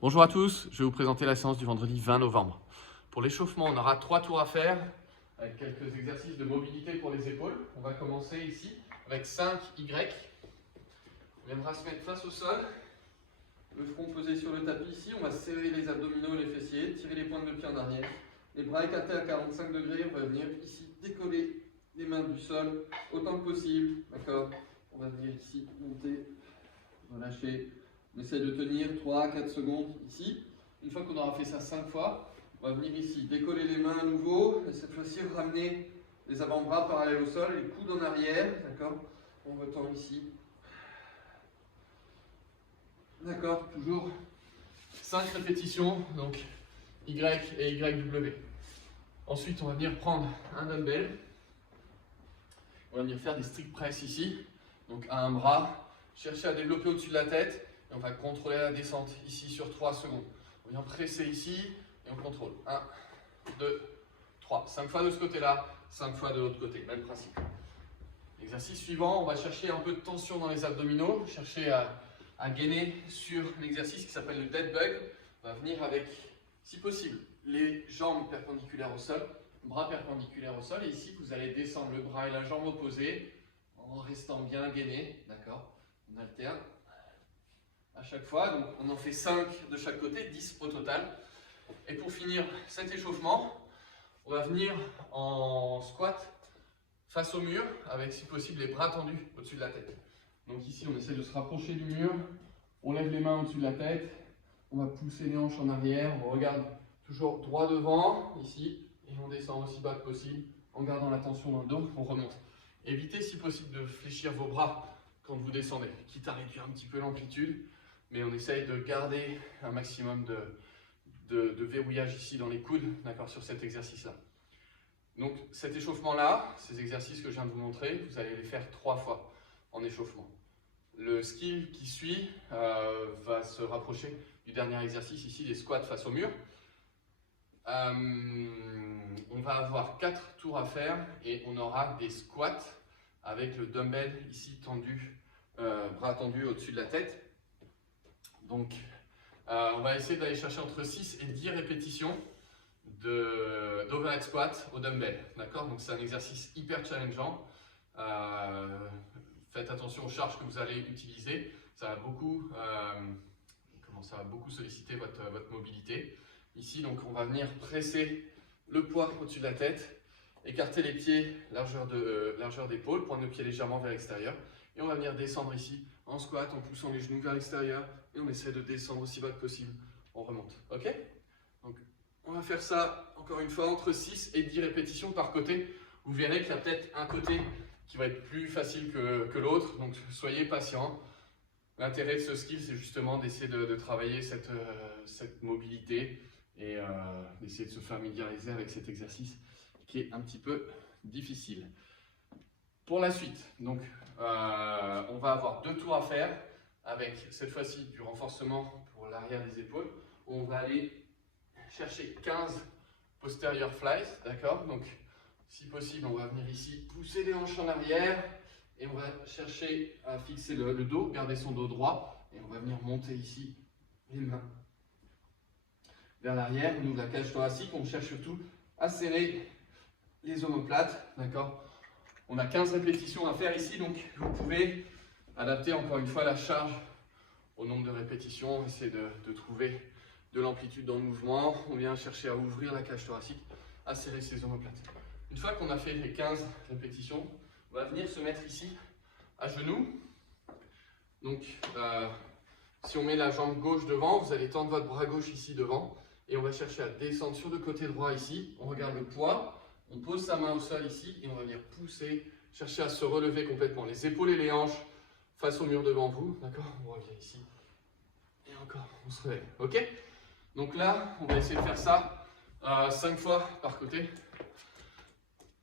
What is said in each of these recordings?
Bonjour à tous, je vais vous présenter la séance du vendredi 20 novembre. Pour l'échauffement, on aura 3 tours à faire avec quelques exercices de mobilité pour les épaules. On va commencer ici avec 5 Y. On viendra se mettre face au sol, le front posé sur le tapis ici. On va serrer les abdominaux et les fessiers, tirer les pointes de pied en arrière. Les bras écartés à 45 degrés, on va venir ici décoller les mains du sol autant que possible. D'accord? On va venir ici monter, relâcher. On essaie de tenir 3 à 4 secondes ici. Une fois qu'on aura fait ça 5 fois, on va venir ici, décoller les mains à nouveau. Et cette fois-ci, ramener les avant-bras parallèles au sol, les coudes en arrière. D'accord? On retend ici. D'accord? Toujours 5 répétitions, donc Y et YW. Ensuite, on va venir prendre un dumbbell. On va venir faire des strict press ici. Donc à un bras, chercher à développer au-dessus de la tête. Et on va contrôler la descente ici sur 3 secondes. On vient presser ici et on contrôle. 1, 2, 3. 5 fois de ce côté-là, 5 fois de l'autre côté. Même principe. Exercice suivant, on va chercher un peu de tension dans les abdominaux. Chercher à gainer sur un exercice qui s'appelle le dead bug. On va venir avec, si possible, les jambes perpendiculaires au sol, bras perpendiculaires au sol. Et ici, vous allez descendre le bras et la jambe opposée en restant bien gainé. D'accord? On alterne à chaque fois, donc on en fait 5 de chaque côté, 10 au total. Et pour finir cet échauffement, on va venir en squat face au mur avec si possible les bras tendus au-dessus de la tête. Donc ici on essaie de se rapprocher du mur, on lève les mains au-dessus de la tête, on va pousser les hanches en arrière, on regarde toujours droit devant ici et on descend aussi bas que possible en gardant la tension dans le dos, on remonte. Évitez si possible de fléchir vos bras quand vous descendez, quitte à réduire un petit peu l'amplitude. Mais on essaye de garder un maximum de verrouillage ici dans les coudes, d'accord, sur cet exercice-là. Donc cet échauffement-là, ces exercices que je viens de vous montrer, vous allez les faire 3 fois en échauffement. Le skill qui suit va se rapprocher du dernier exercice ici, les squats face au mur. On va avoir 4 tours à faire et on aura des squats avec le dumbbell ici tendu, bras tendus au-dessus de la tête. Donc, on va essayer d'aller chercher entre 6 et 10 répétitions d'overhead squat au dumbbell. D'accord? Donc, c'est un exercice hyper challengeant. Faites attention aux charges que vous allez utiliser. Ça va beaucoup solliciter votre mobilité. Ici, donc, on va venir presser le poids au-dessus de la tête, écarter les pieds, largeur d'épaule, pointe de pied légèrement vers l'extérieur. Et on va venir descendre ici en squat en poussant les genoux vers l'extérieur. Et on essaie de descendre aussi bas que possible. On remonte. Ok? Donc, on va faire ça encore une fois entre 6 et 10 répétitions par côté. Vous verrez qu'il y a peut-être un côté qui va être plus facile que l'autre. Donc, soyez patient. L'intérêt de ce skill, c'est justement d'essayer de travailler cette mobilité et d'essayer de se familiariser avec cet exercice qui est un petit peu difficile. Pour la suite, donc, on va avoir 2 tours à faire avec cette fois-ci du renforcement pour l'arrière des épaules. On va aller chercher 15 posterior flies, d'accord? Donc, si possible, on va venir ici pousser les hanches en arrière et on va chercher à fixer le dos, garder son dos droit et on va venir monter ici les mains vers l'arrière. On ouvre la cage thoracique, on cherche surtout à serrer les omoplates, d'accord? On a 15 répétitions à faire ici, donc vous pouvez adapter encore une fois la charge au nombre de répétitions, essayer de trouver de l'amplitude dans le mouvement. On vient chercher à ouvrir la cage thoracique, à serrer ses omoplates. Une fois qu'on a fait les 15 répétitions, on va venir se mettre ici à genoux. Donc, si on met la jambe gauche devant, vous allez tendre votre bras gauche ici devant et on va chercher à descendre sur le côté droit ici. On regarde le poids. On pose sa main au sol ici et on va venir pousser, chercher à se relever complètement. Les épaules et les hanches face au mur devant vous. D'accord? On revient ici. Et encore, on se relève. Ok? Donc là, on va essayer de faire ça 5 fois par côté.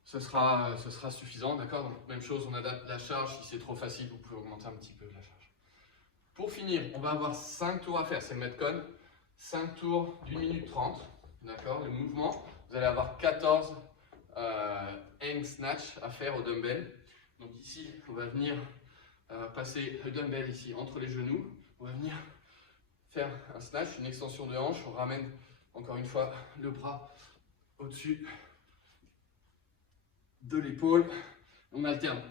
Ce sera suffisant. D'accord? Donc même chose, on adapte la charge. Si c'est trop facile, vous pouvez augmenter un petit peu la charge. Pour finir, on va avoir 5 tours à faire. C'est le Metcon. 5 tours d'1 minute 30. D'accord? Le mouvement, vous allez avoir 14 hang snatch à faire au dumbbell. Donc ici, on va venir passer le dumbbell ici entre les genoux. On va venir faire un snatch, une extension de hanche. On ramène encore une fois le bras au-dessus de l'épaule. On alterne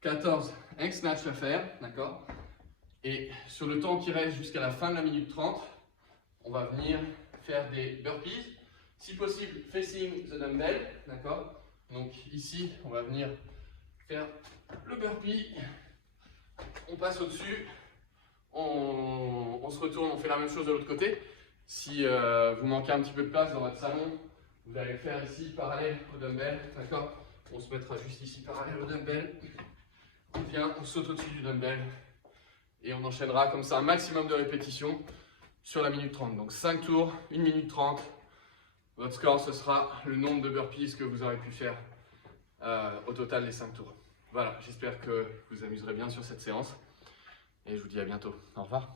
14 hang snatch à faire, d'accord? Et sur le temps qui reste jusqu'à la fin de la minute 30, on va venir faire des burpees. Si possible, facing the dumbbell, d'accord? Donc ici, on va venir faire le burpee. On passe au-dessus, on se retourne, on fait la même chose de l'autre côté. Si vous manquez un petit peu de place dans votre salon, vous allez le faire ici, parallèle au dumbbell, d'accord? On se mettra juste ici, parallèle au dumbbell. On vient, on saute au-dessus du dumbbell. Et on enchaînera comme ça un maximum de répétitions sur la minute 30. Donc 5 tours, 1 minute 30. Votre score, ce sera le nombre de burpees que vous aurez pu faire au total des 5 tours. Voilà, j'espère que vous vous amuserez bien sur cette séance. Et je vous dis à bientôt. Au revoir.